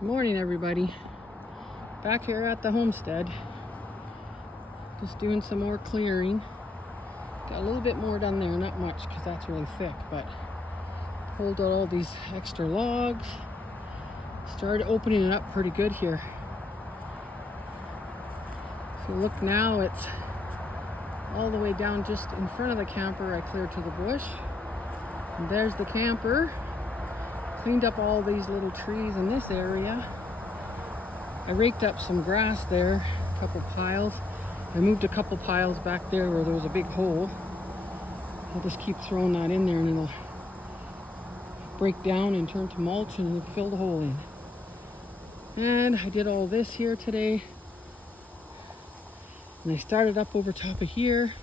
Good morning, everybody. Back here at the homestead, just doing some more clearing. Got a little bit more done there, not much because that's really thick, but pulled out all these extra logs. Started opening it up pretty good here. So look, now it's all the way down just in front of the camper. I cleared to the bush, and there's the camper. Cleaned up all these little trees in this area. I raked up some grass there, a couple piles. I moved a couple piles back there where there was a big hole. I'll just keep throwing that in there and it'll break down and turn to mulch and it'll fill the hole in. And I did all this here today. And I started up over top of here.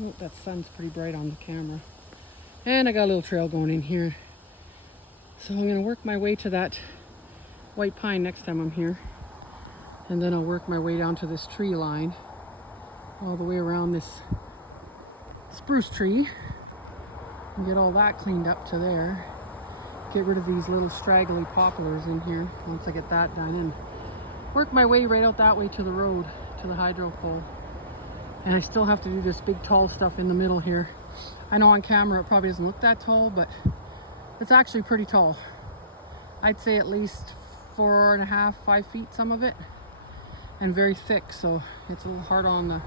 Oh, that sun's pretty bright on the camera. And I got a little trail going in here. So I'm gonna work my way to that white pine next time I'm here. And then I'll work my way down to this tree line, all the way around this spruce tree, and get all that cleaned up to there. Get rid of these little straggly poplars in here once I get that done, and work my way right out that way to the road, to the hydro pole. And I still have to do this big tall stuff in the middle here. I know on camera it probably doesn't look that tall, but it's actually pretty tall. I'd say at least 4.5, 5 feet, some of it, and very thick, so it's a little hard on the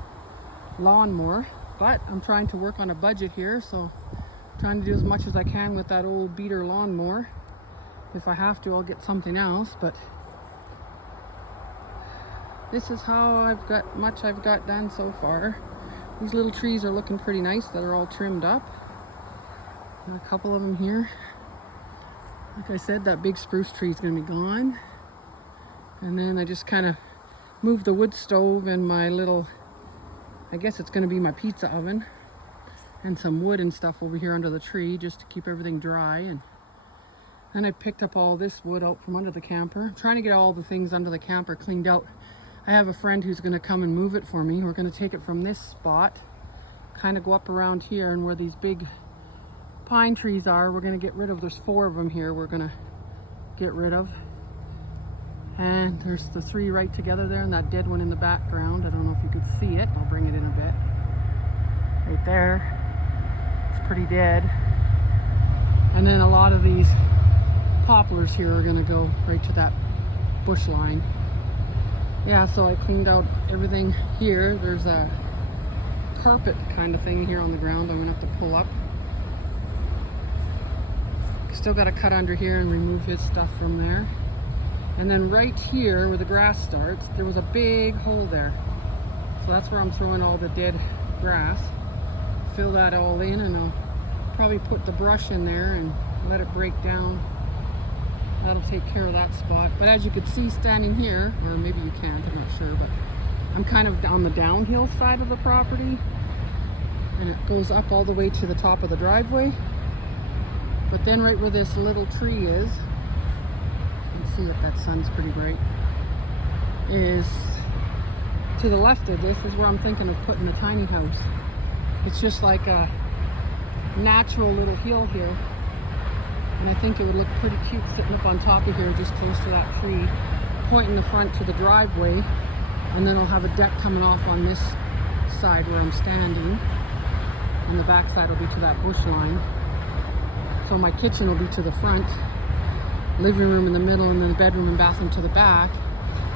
lawnmower. But I'm trying to work on a budget here, so I'm trying to do as much as I can with that old beater lawnmower. If I have to, I'll get something else, but this is how I've got done so far. These little trees are looking pretty nice that are all trimmed up. And a couple of them here. Like I said, that big spruce tree is going to be gone. And then I just kind of moved the wood stove and my little, I guess it's going to be my pizza oven, and some wood and stuff over here under the tree just to keep everything dry. And then I picked up all this wood out from under the camper. I'm trying to get all the things under the camper cleaned out. I have a friend who's going to come and move it for me. We're going to take it from this spot, kind of go up around here, and where these big pine trees are, we're going to get rid of. There's 4 of them here we're going to get rid of, and there's the 3 right together there, and that dead one in the background. I don't know if you could see it. I'll bring it in a bit. Right there, it's pretty dead. And then a lot of these poplars here are going to go right to that bush line. Yeah, so I cleaned out everything here. There's a carpet kind of thing here on the ground I'm going to have to pull up. Still got to cut under here and remove his stuff from there. And then right here where the grass starts, there was a big hole there. So that's where I'm throwing all the dead grass. Fill that all in, and I'll probably put the brush in there and let it break down. That'll take care of that spot. But as you could see standing here, or maybe you can't, I'm not sure, but I'm kind of on the downhill side of the property, and it goes up all the way to the top of the driveway. But then right where this little tree is, you can see it, that sun's pretty bright, is to the left of this is where I'm thinking of putting a tiny house. It's just like a natural little hill here. And I think it would look pretty cute sitting up on top of here, just close to that tree, pointing the front to the driveway. And then I'll have a deck coming off on this side where I'm standing. And the back side will be to that bush line. So my kitchen will be to the front, living room in the middle, and then the bedroom and bathroom to the back,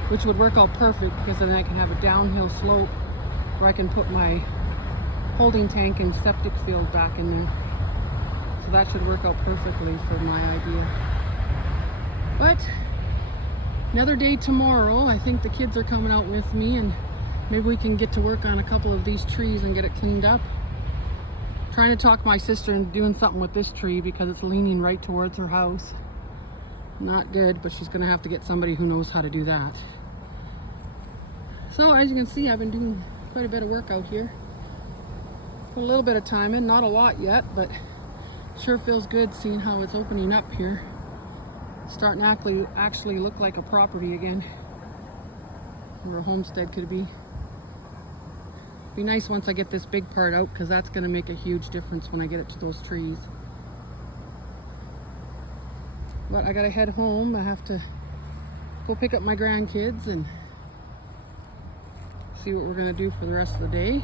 which would work out perfect because then I can have a downhill slope where I can put my holding tank and septic field back in there. So that should work out perfectly for my idea. But another day tomorrow. I think the kids are coming out with me, and maybe we can get to work on a couple of these trees and get it cleaned up. Trying to talk my sister into doing something with this tree because it's leaning right towards her house. Not good, but she's gonna have to get somebody who knows how to do that. So as you can see, I've been doing quite a bit of work out here. Put a little bit of time in, not a lot yet, but sure feels good seeing how it's opening up here. It's starting to actually look like a property again, where a homestead could be. Be nice once I get this big part out, because that's going to make a huge difference when I get it to those trees. But I gotta head home. I have to go pick up my grandkids and see what we're gonna do for the rest of the day.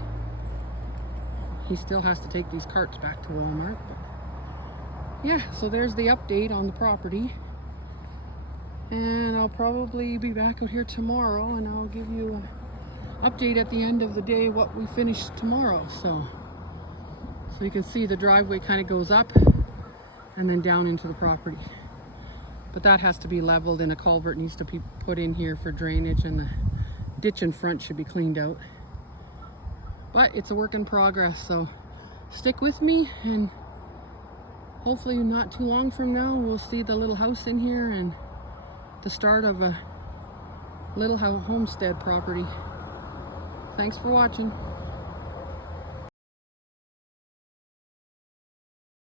He still has to take these carts back to Walmart. But yeah, so there's the update on the property. And I'll probably be back out here tomorrow and I'll give you an update at the end of the day what we finished tomorrow. So you can see the driveway kind of goes up and then down into the property. But that has to be leveled and a culvert needs to be put in here for drainage, and the ditch in front should be cleaned out. But it's a work in progress, so stick with me, and hopefully not too long from now we'll see the little house in here and the start of a little homestead property. Thanks for watching.